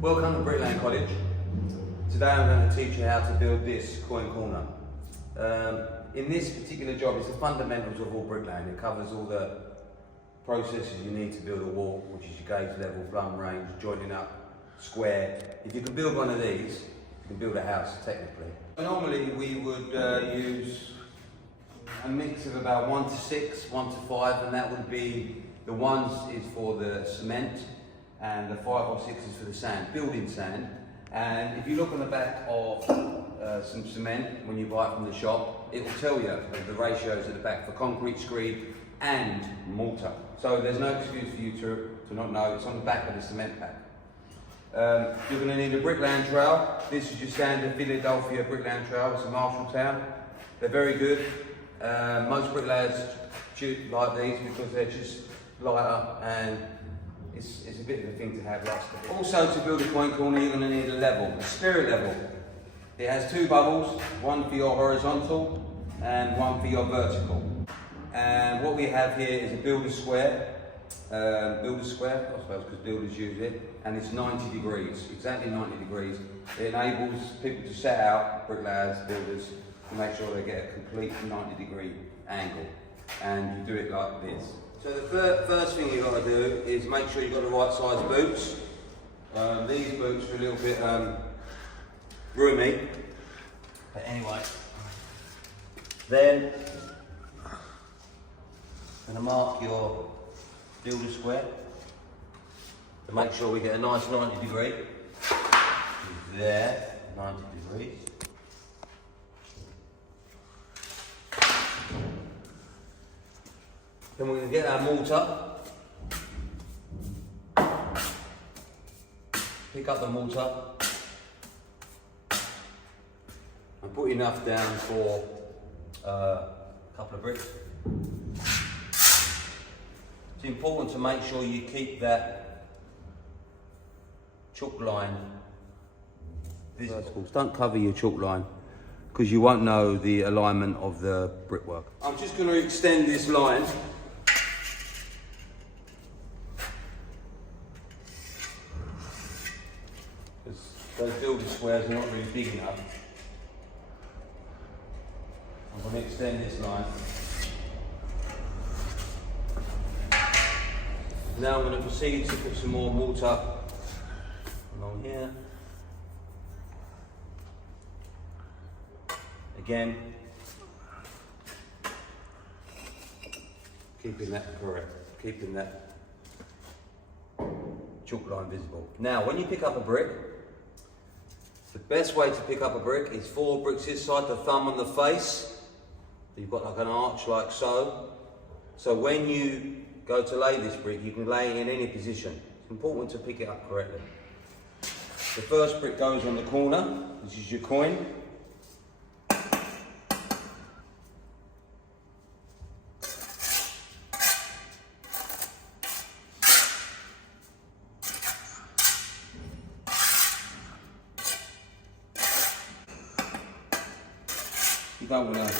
Welcome to Bricklaying College. Today I'm going to teach you how to build this Quoin Corner. In this particular job, it's the fundamentals of all bricklaying. It covers all the processes you need to build a wall, which is your gauge level, plumb range, joining up, square. If you can build one of these, you can build a house technically. Normally we would use a mix of about 1 to 6, 1 to 5, and that would be the 1s is for the cement and the 5 or 6 is for the sand, building sand. And if you look on the back of some cement when you buy it from the shop, it will tell you the ratios at the back for concrete, screed and mortar. So there's no excuse for you to not know. It's on the back of the cement pack. You're going to need a bricklaying trowel. This is your standard Philadelphia bricklaying trowel. It's a Marshalltown. They're very good. Most bricklayers like these because they're just lighter and it's a bit of a thing to have. Also, to build a Quoin Corner, you're going to need a level, a spirit level. It has 2 bubbles, one for your horizontal and one for your vertical. And what we have here is a builder square. I suppose, because builders use it, and it's 90 degrees, exactly 90 degrees. It enables people to set out, bricklayers, builders, to make sure they get a complete 90-degree angle. And you do it like this. So the first thing you've got to do is make sure you've got the right size boots. These boots are a little bit roomy, but anyway. Then I'm going to mark your builder square to make sure we get a nice 90 degree. There, 90 degrees. Then we're going to get our mortar. Pick up the mortar and put enough down for a couple of bricks. It's important to make sure you keep that chalk line visible. Don't cover your chalk line because you won't know the alignment of the brickwork. I'm just going to extend this line. Because those builder squares are not really big enough. I'm going to extend this line. Now I'm going to proceed to put some more mortar along here. Again, keeping that correct, keeping that chalk line visible. Now, when you pick up a brick, the best way to pick up a brick is 4 bricks this side, the thumb on the face. You've got like an arch like so. So when you go to lay this brick, you can lay it in any position. It's important to pick it up correctly. The first brick goes on the corner, which is your coin. You don't want to.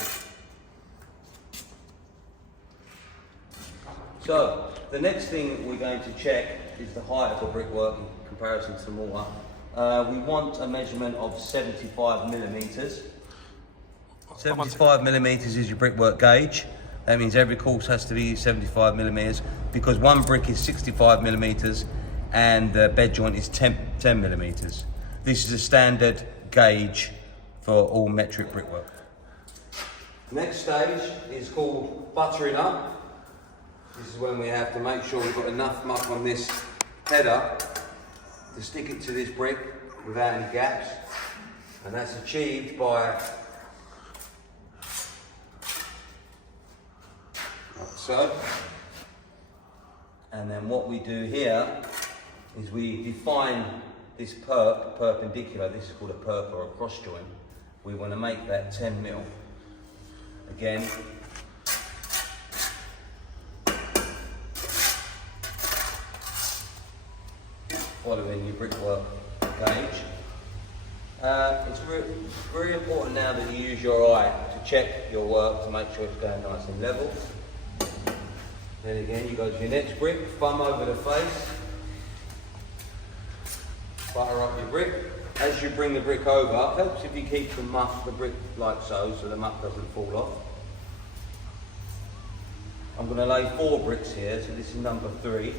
So, the next thing we're going to check is the height of the brickwork in comparison to the mortar. We want a measurement of 75 millimeters. 75 millimeters is your brickwork gauge. That means every course has to be 75 millimeters because one brick is 65 millimeters and the bed joint is 10 millimeters. This is a standard gauge for all metric brickwork. The next stage is called buttering up. This is when we have to make sure we've got enough muck on this header to stick it to this brick without any gaps. And that's achieved by like so. And then what we do here is we define this perpendicular. This is called a perp or a cross joint. We want to make that 10 mil. Again, following your brickwork gauge. It's very important now that you use your eye to check your work to make sure it's going nice and level. Then again, you go to your next brick, thumb over the face. butter up your brick. As you bring the brick over, helps if you keep the brick like so the muck doesn't fall off. I'm going to lay 4 bricks here, so this is number 3.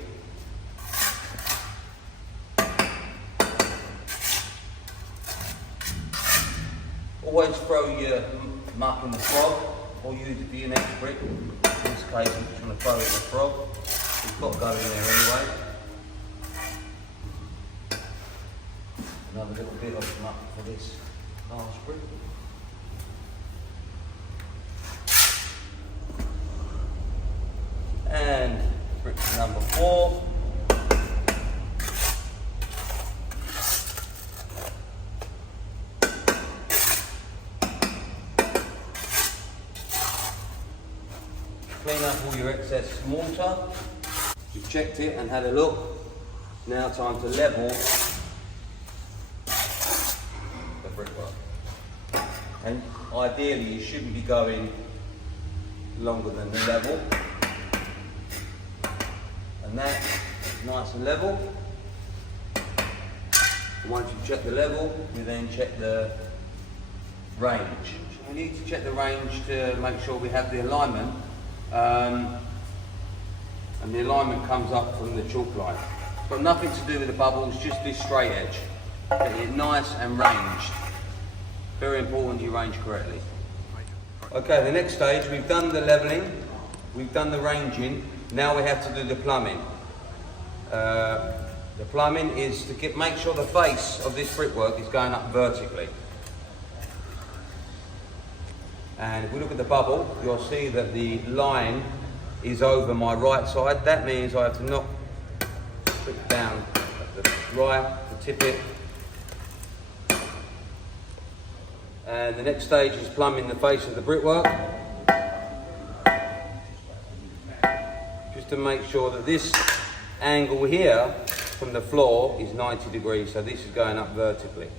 Always throw your muck in the frog, or use it for your next brick. In this case, I'm just going to throw it in the frog. It's got to go in there anyway. Another little bit of muck for this last brick. And brick number 4. Clean up all your excess mortar. You've checked it and had a look. Now time to level the brickwork. And ideally you shouldn't be going longer than the level. And that is nice and level. And once you've checked the level, you then check the range. We need to check the range to make sure we have the alignment. And the alignment comes up from the chalk line. It's got nothing to do with the bubbles, just this straight edge. Getting it nice and ranged. Very important you range correctly. Okay, the next stage, we've done the levelling, we've done the ranging, now we have to do the plumbing. The plumbing is to make sure the face of this brickwork is going up vertically. And if we look at the bubble, you'll see that the line is over my right side. That means I have to knock it down at the right to tip it. And the next stage is plumbing the face of the brickwork. Just to make sure that this angle here from the floor is 90 degrees, so this is going up vertically.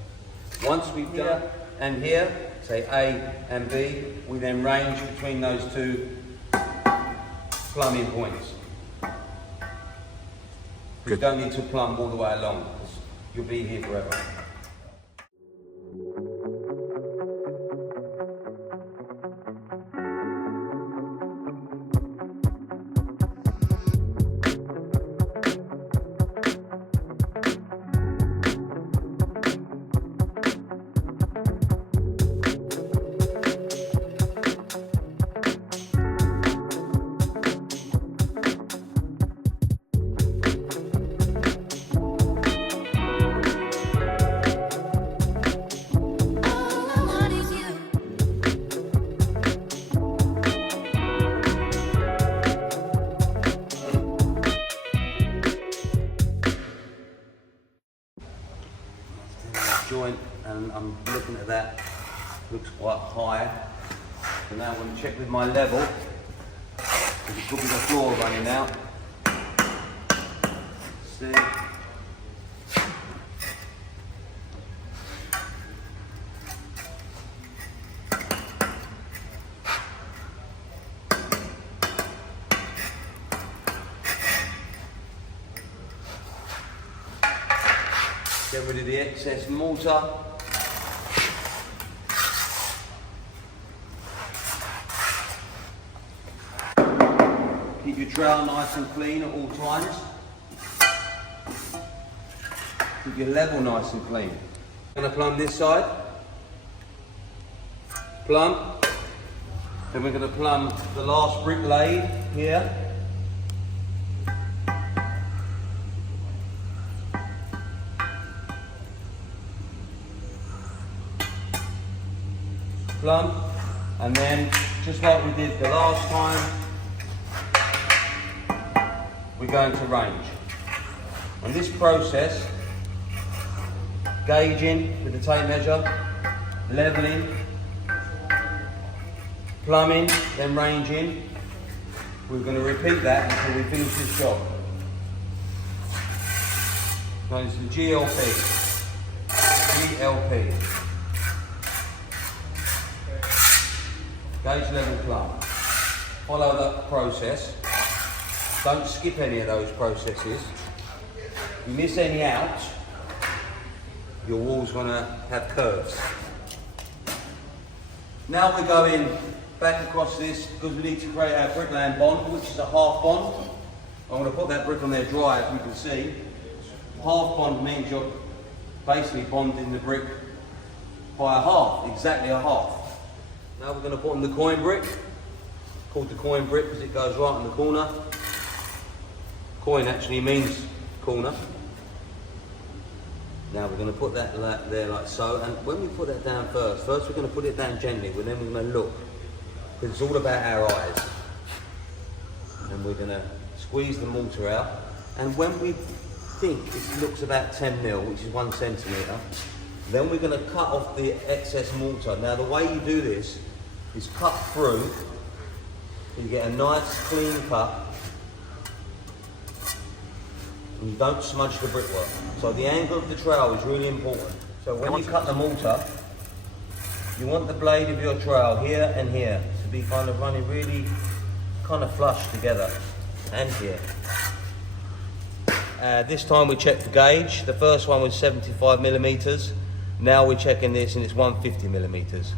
Once we've done and here, say A and B, we then range between those 2 plumbing points. You don't need to plumb all the way along, because you'll be here forever. Joint, and I'm looking at that, looks quite high. So now I'm going to check with my level, because it could be the floor running out. See. Get rid of the excess mortar. Keep your trowel nice and clean at all times. Keep your level nice and clean. I'm going to plumb this side. Plumb. Then we're going to plumb the last brick laid here. Plumb, and then just like we did the last time, we're going to range. On this process, gauging with the tape measure, levelling, plumbing, then ranging. We're going to repeat that until we finish this job. Known as the GLP. GLP. Gauge level plumb. Follow that process. Don't skip any of those processes. If you miss any out, your wall's going to have curves. Now we're going back across this because we need to create our bricklaying bond, which is a half bond. I'm going to put that brick on there dry, as you can see. Half bond means you're basically bonding the brick by a half, exactly a half. Now we're going to put on the Quoin brick, called the Quoin brick because it goes right in the corner. Quoin actually means corner. Now we're going to put that there like so, and when we put that down first we're going to put it down gently, and then we're going to look, because it's all about our eyes. And we're going to squeeze the mortar out, and when we think it looks about 10 mil, which is 1 centimetre, then we're going to cut off the excess mortar. Now the way you do this is cut through, you get a nice clean cut, and you don't smudge the brickwork. So the angle of the trowel is really important. So when you cut the mortar, you want the blade of your trowel here and here to be kind of running really kind of flush together, and here. This time we checked the gauge. The first one was 75 millimeters. Now we're checking this and it's 150 millimeters.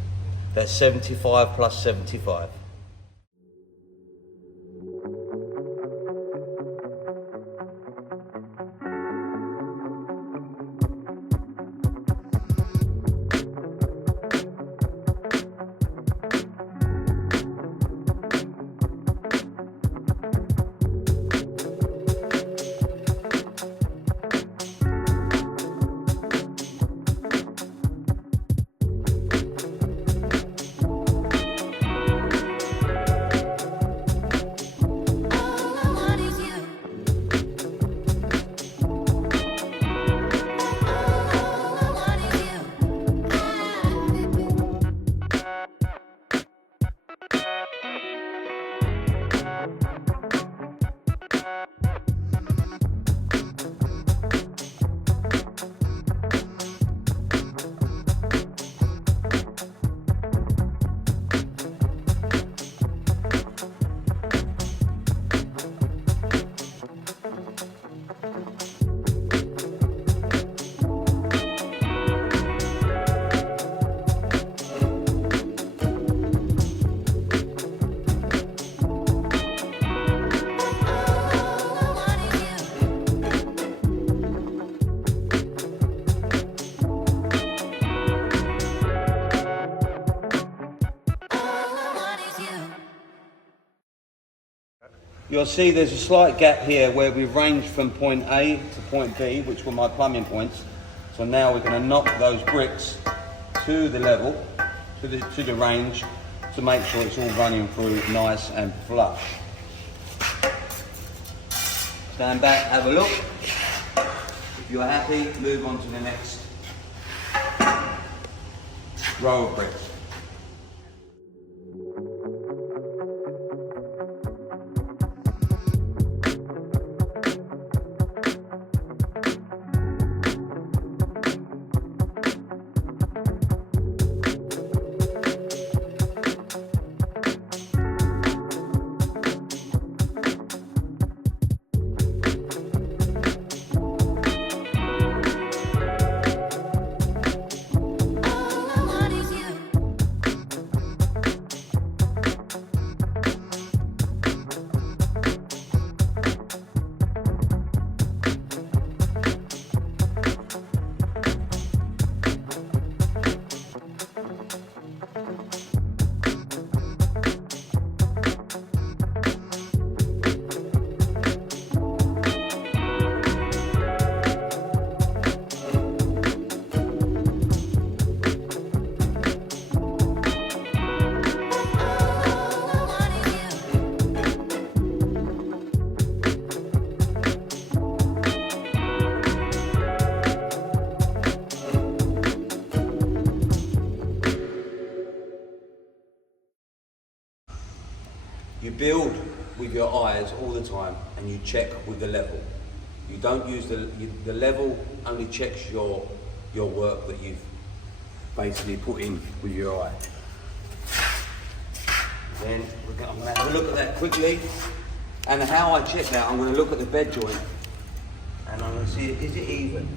That's 75 plus 75. You'll see there's a slight gap here where we've ranged from point A to point B, which were my plumbing points. So now we're going to knock those bricks to the level, to the range, to make sure it's all running through nice and flush. Stand back, have a look. If you're happy, move on to the next row of bricks. You build with your eyes all the time and you check with the level. You don't use the level only checks your work that you've basically put in with your eye. Then I'm going to have a look at that quickly, and how I check that, I'm going to look at the bed joint and I'm going to see, is it even?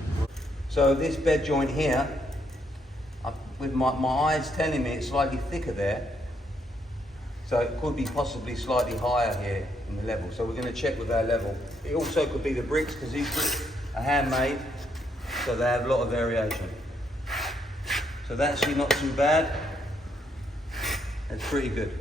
So this bed joint here, with my eyes telling me it's slightly thicker there, so it could be possibly slightly higher here in the level. So we're going to check with our level. It also could be the bricks, because these bricks are handmade, so they have a lot of variation. So that's actually not too bad. That's pretty good.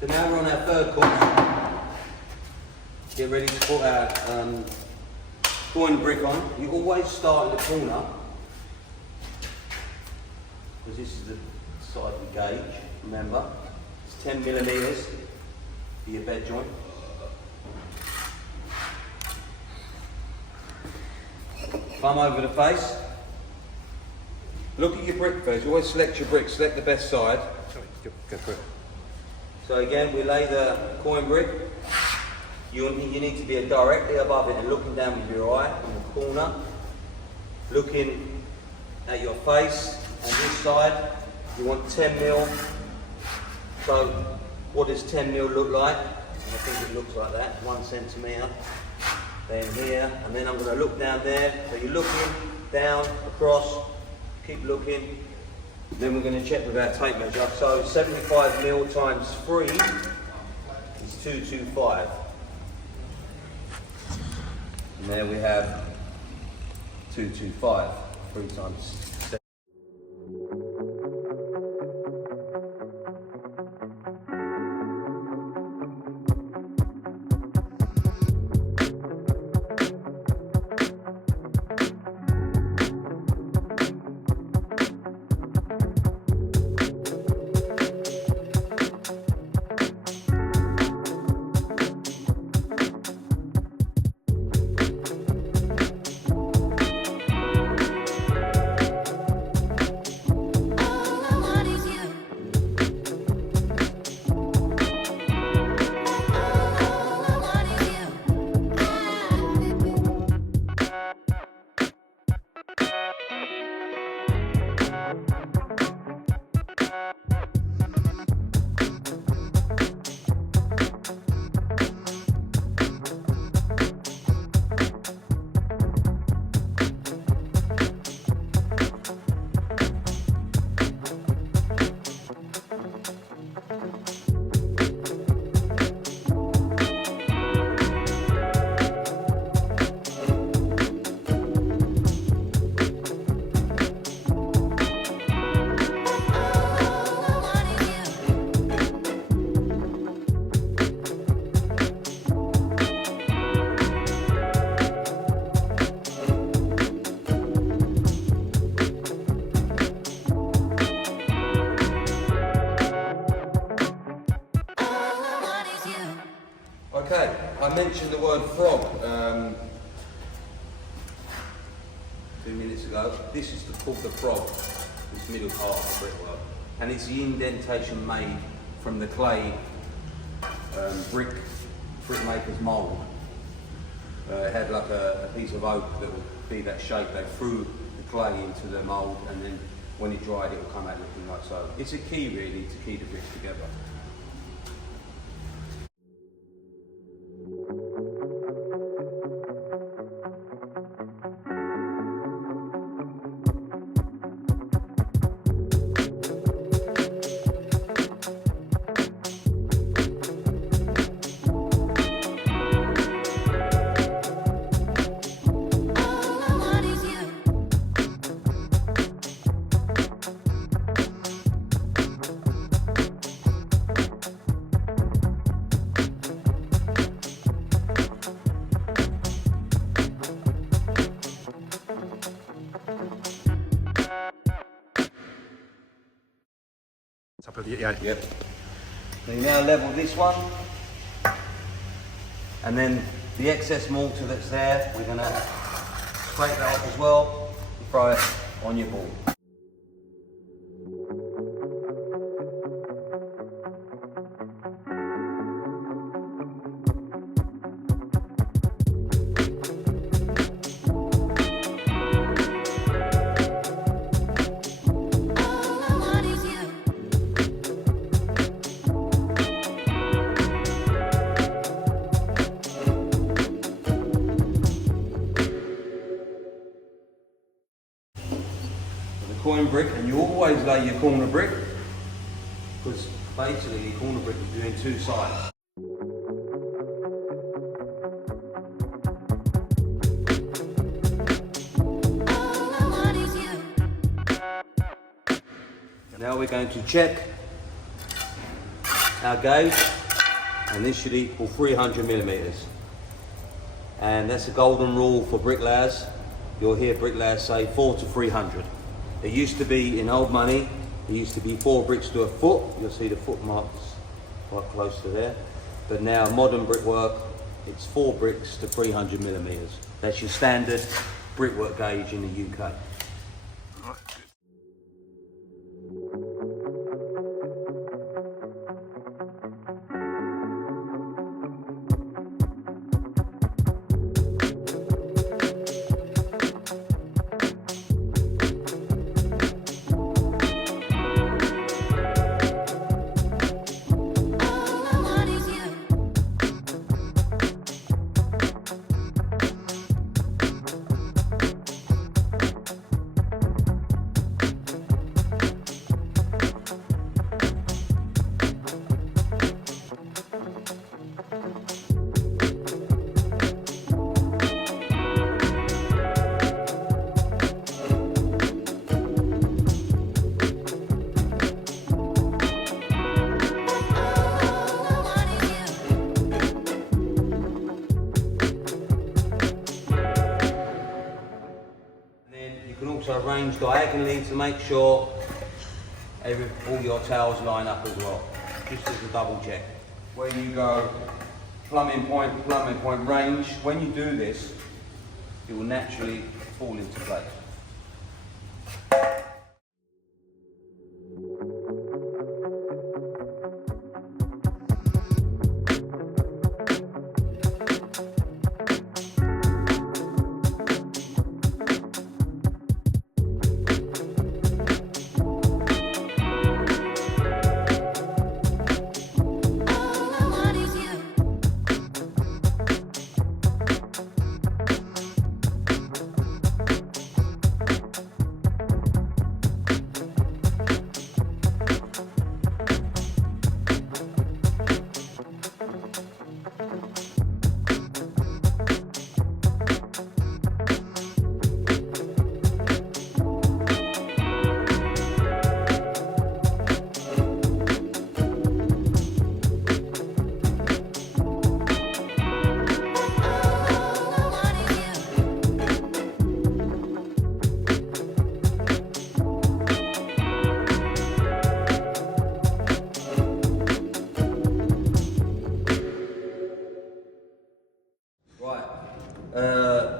So now we're on our third corner. Get ready to put our Quoin brick on. You always start in the corner, because this is the side of the gauge, remember. It's 10 millimeters for your bed joint. Thumb over the face. Look at your brick first. You always select your brick, select the best side. Go for it. So again, we lay the Quoin brick. You need to be directly above it and looking down with your eye on the corner, looking at your face, and this side you want 10 mil. So what does 10 mil look like? I think it looks like that, 1 centimetre. Then here, and then I'm going to look down there. So you're looking down, across, keep looking. Then we're going to check with our tape measure. So 75 mil times 3 is 225. And there we have 225, 3 times 7. Okay, I mentioned the word frog 2 minutes ago. This is called the frog, this middle part of the brickwork. And it's the indentation made from the clay brickmaker's mould. It had like a piece of oak that would be that shape. They threw the clay into the mould, and then when it dried it will come out looking like so. It's a key really to keep the bricks together. Top of the, yeah. Yep. So you now level this one, and then the excess mortar that's there, we're going to scrape that off as well and throw it on your board. Quoin brick, and you always lay your corner brick, because basically your corner brick is doing two sides. Now we're going to check our gauge, and this should equal 300 millimeters. And that's a golden rule for bricklayers. You'll hear bricklayers say 4 to 300. It used to be, in old money, it used to be 4 bricks to a foot. You'll see the foot marks quite close to there. But now, modern brickwork, it's 4 bricks to 300 millimeters. That's your standard brickwork gauge in the UK. Also arrange diagonally to make sure all your tiles line up as well, just as a double check. Where you go plumbing point, range, when you do this, it will naturally fall into place.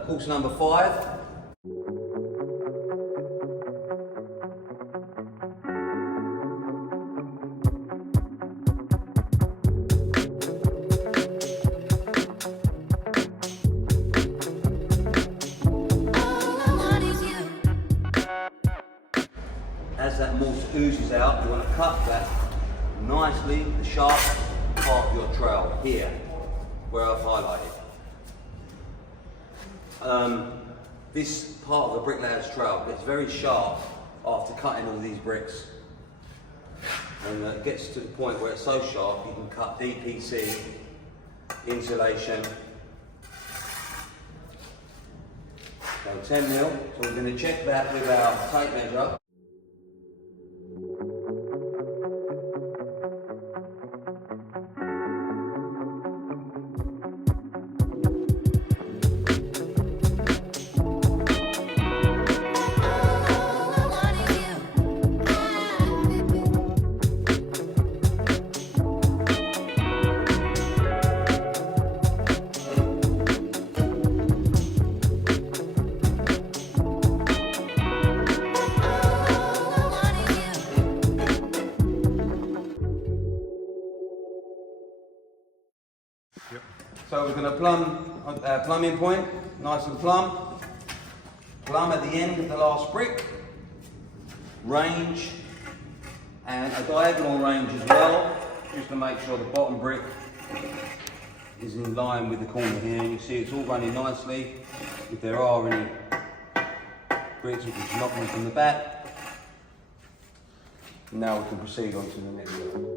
Course number 5. As that mortar oozes out, you want to cut that nicely, the sharp part of your trowel here, where I've highlighted. This part of the bricklayer's trowel gets very sharp after cutting all these bricks, and it gets to the point where it's so sharp you can cut DPC, insulation. So 10 mil, so we're going to check that with our tape measure. So we're going to plumb plumbing point, nice and plumb. Plumb at the end of the last brick. Range, and a diagonal range as well, just to make sure the bottom brick is in line with the corner here. You see it's all running nicely. If there are any bricks which is knocking from the back, Now we can proceed on to the next one.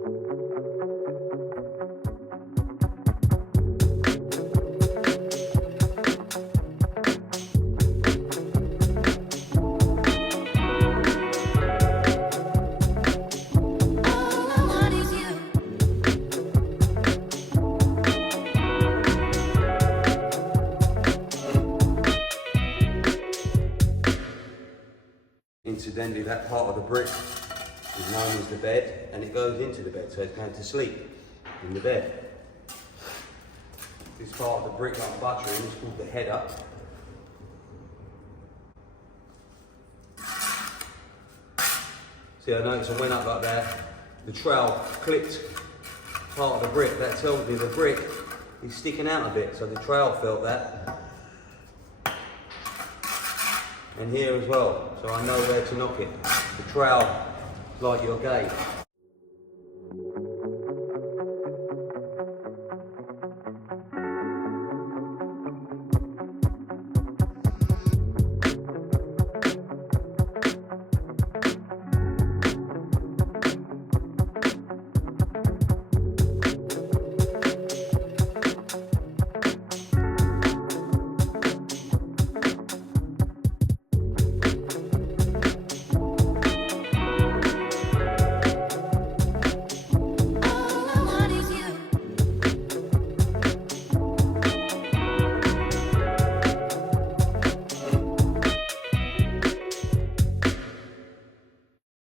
Incidentally, that part of the brick is known as the bed, and it goes into the bed, so it's going to sleep in the bed. This part of the brick like buttering is called the header. See, I noticed I went up like that, the trowel clipped part of the brick. That tells me the brick is sticking out a bit, so the trowel felt that. And here as well, so I know where to knock it. The trowel is like your gate.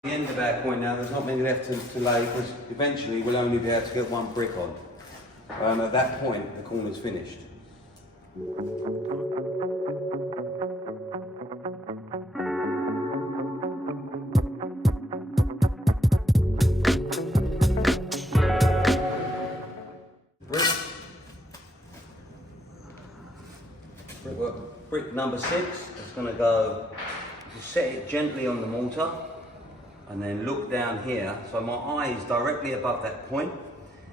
The end of our coin now, there's not many left to lay, because eventually we'll only be able to get one brick on. At that point, the corner's finished. Brick number 6, it's going to go, just set it gently on the mortar, and then look down here. So my eye is directly above that point,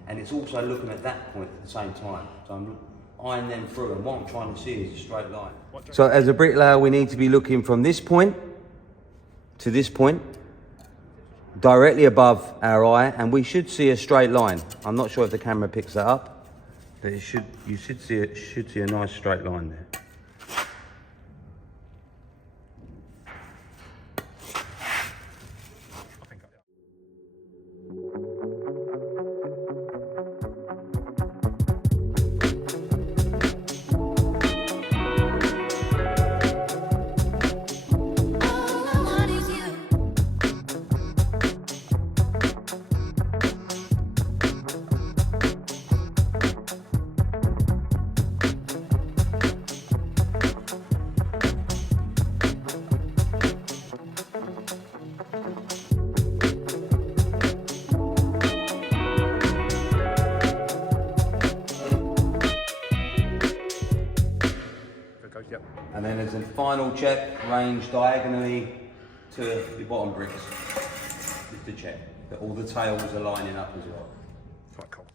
and it's also looking at that point at the same time. So I'm eyeing them through, and what I'm trying to see is a straight line. So as a bricklayer, we need to be looking from this point to this point, directly above our eye, and we should see a straight line. I'm not sure if the camera picks that up, but you should see a nice straight line there. Yep. And then as a final check, range diagonally to the bottom bricks, just to check that all the tails are lining up as well. Quite cool.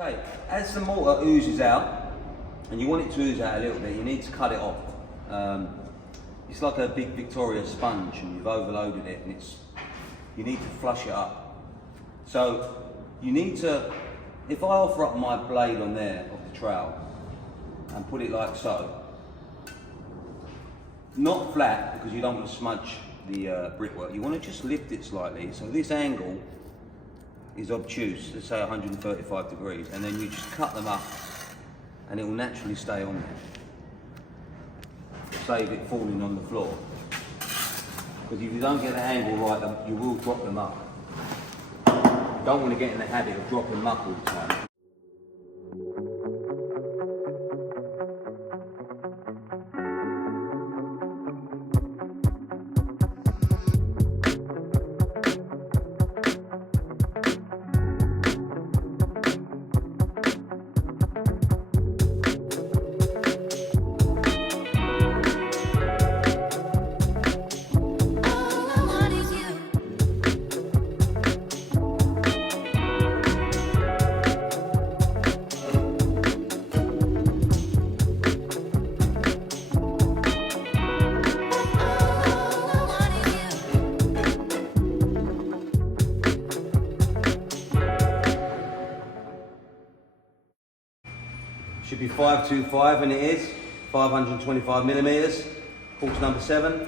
Okay, as the mortar oozes out, and you want it to ooze out a little bit, you need to cut it off. It's like a big Victoria sponge, and you've overloaded it, and you need to flush it up. So you need to, if I offer up my blade on there of the trowel and put it like so, not flat because you don't want to smudge the brickwork, you want to just lift it slightly, so this angle is obtuse, let's say 135 degrees, and then you just cut them up and it will naturally stay on there. Save it falling on the floor. Because if you don't get the angle right, you will drop them up. You don't want to get in the habit of dropping muck all the time. Should be 525, and it is 525 millimeters. Course number 7.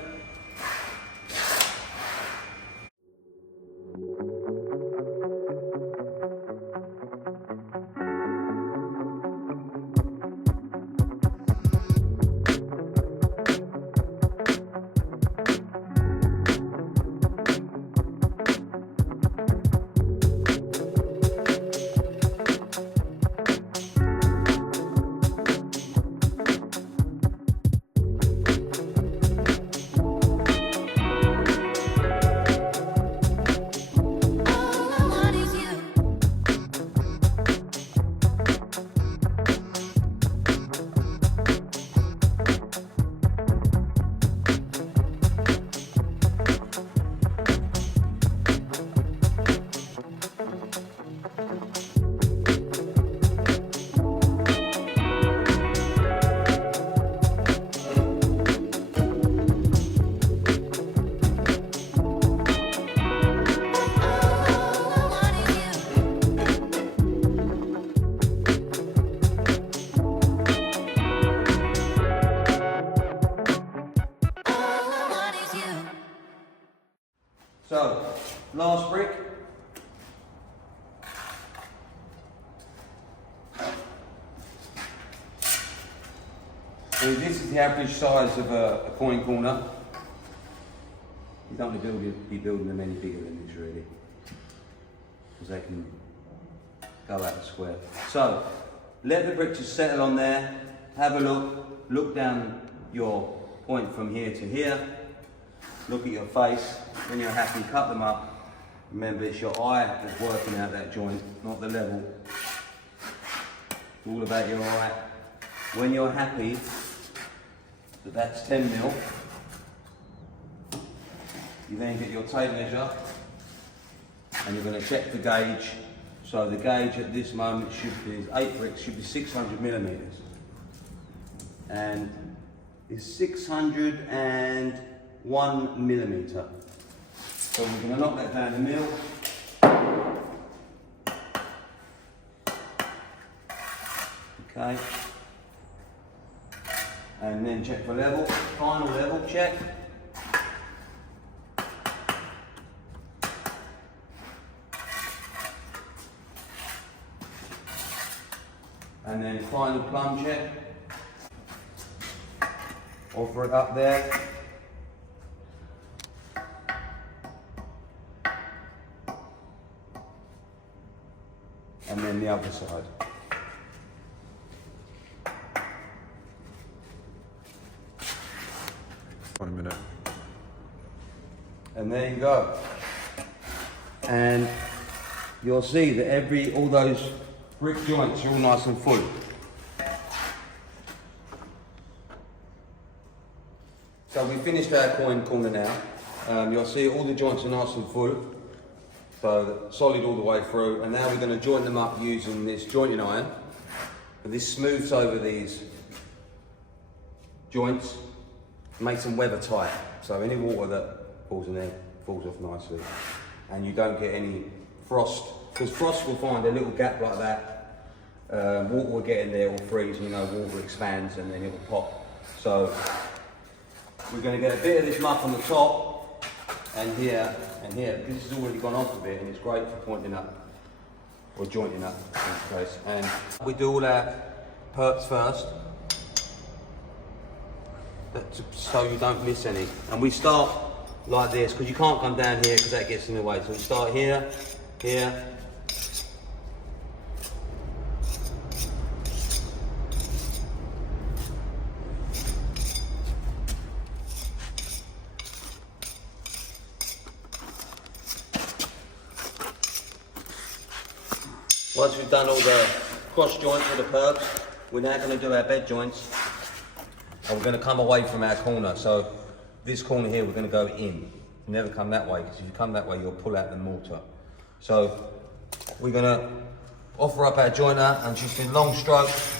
So, last brick. So this is the average size of a Quoin Corner. You don't want to be building them any bigger than this really, because they can go out the square. So, let the brick just settle on there, have a look down your point from here to here, look at your face. When you're happy, cut them up. Remember, it's your eye that's working out that joint, not the level. It's all about your eye. When you're happy that that's 10 mil, you then get your tape measure and you're going to check the gauge. So the gauge at this moment should be 8 bricks, should be 600 millimeters, and it's 601 millimeter. So we're going to knock that down the middle. Okay. And then check for level. Final level check. And then final plumb check. Offer it up there. And then the other side. One minute. And there you go. And you'll see that all those brick joints are all nice and full. So we finished our Quoin Corner now. You'll see all the joints are nice and full. So solid all the way through, and now we're going to join them up using this jointing iron. But this smooths over these joints, makes them weather tight. So any water that falls in there falls off nicely, and you don't get any frost, because frost will find a little gap like that. Water will get in there, will freeze, and water expands and then it will pop. So we're going to get a bit of this muck on the top and here. And here, because this has already gone off a bit, and it's great for pointing up, or jointing up in this case. And we do all our perps first, so you don't miss any. And we start like this, because you can't come down here because that gets in the way. So we start here, here. Once we've done all the cross joints or the perps, we're now going to do our bed joints, and we're going to come away from our corner. So this corner here, we're going to go in. Never come that way, because if you come that way, you'll pull out the mortar. So we're going to offer up our joiner and just in long strokes.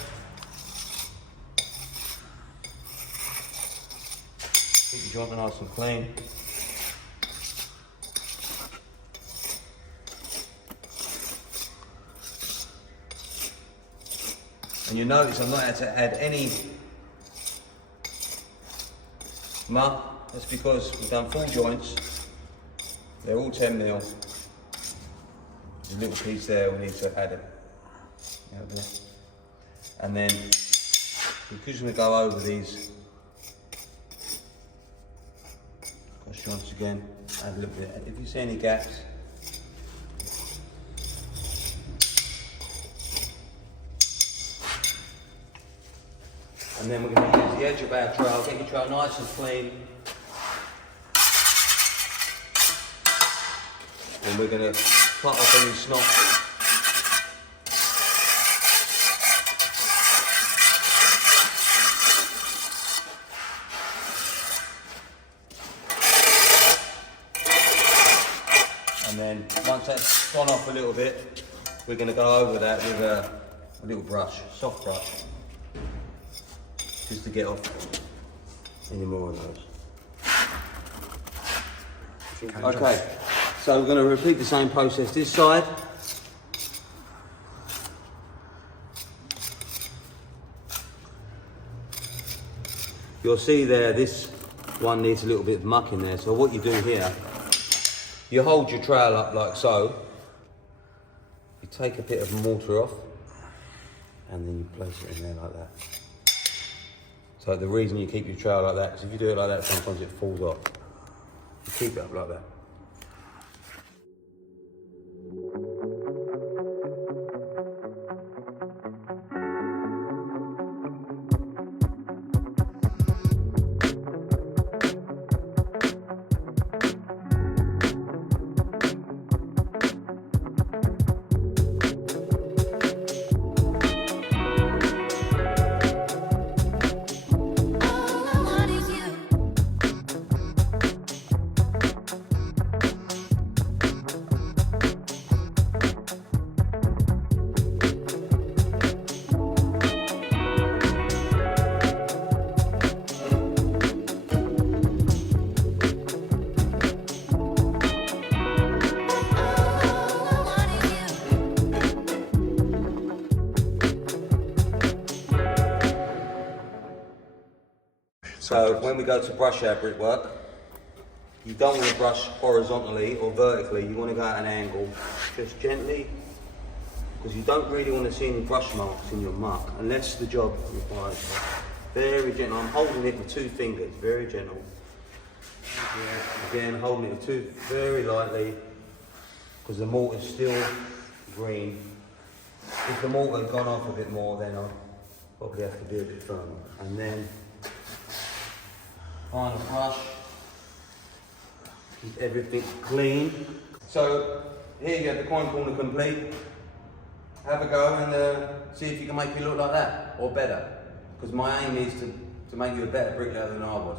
Keep the joint nice and clean. And you notice I'm not had to add any muck. That's because we've done full joints. They're all 10mm. There's a little piece there we need to add it. And then, because we're going to go over these joints again, add a little bit. If you see any gaps, and then we're going to use the edge of our trowel, get your trowel nice and clean. And we're going to cut off any snot. And then once that's gone off a little bit, we're going to go over that with a little brush, soft brush, just to get off any more of those. Okay, so we're going to repeat the same process this side. You'll see there, this one needs a little bit of muck in there, so what you do here, you hold your trowel up like so, you take a bit of mortar off, and then you place it in there like that. So the reason you keep your trowel like that is if you do it like that, sometimes it falls off. You keep it up like that. So when we go to brush our brickwork, you don't want to brush horizontally or vertically, you want to go at an angle, just gently, because you don't really want to see any brush marks in your muck, unless the job requires it. Very gentle, I'm holding it with 2 fingers, very gentle. Again, holding it with 2, very lightly, because the mortar's still green. If the mortar had gone off a bit more, then I'll probably have to be a bit firmer. And then, final brush, keep everything clean. So here you have the Quoin Corner complete. Have a go and see if you can make it look like that, or better. Because my aim is to make you a better bricklayer than I was.